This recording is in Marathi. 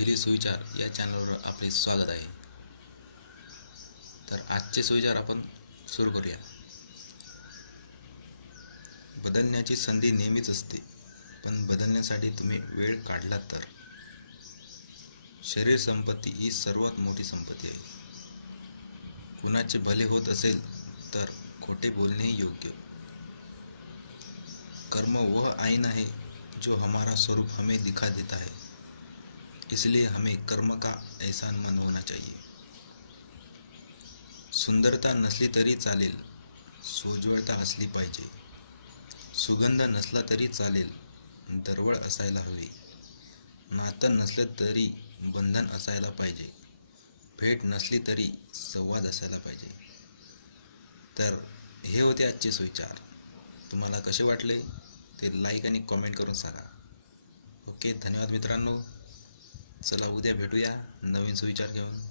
डेली सुविचार या चॅनलवर आपले स्वागत आहे। तर आजचे सुविचार आपण सुरू करूया। बदलण्याची संधी नेहमीच असते, पण बदलण्यासाठी तुम्ही वेळ काढला तर। शरीर संपत्ती ही सर्वात मोठी संपत्ती आहे। कुणाचे भले होत असेल तर खोटे बोलणेही योग्य। कर्म वह आईना है जो हमारा स्वरूप हमें दिखा देता है, इसलिए हमें कर्म का एहसानमंद होना चाहिए। सुंदरता नसली तरी चालेल, सोज्वळता असली पाहिजे। सुगंध नसला तरी चालेल, दरवळ असायला हवी। नातं नसलं तरी बंधन असायला पाहिजे। भेट नसली तरी संवाद असायला पाहिजे। तर हे होते आजचे सुविचार। तुम्हाला कसे वाटले ते लाईक आणि कॉमेंट करून सांगा। ओके, धन्यवाद मित्रांनो। चला उद्या भेटूया नवीन सुविचार घेऊन।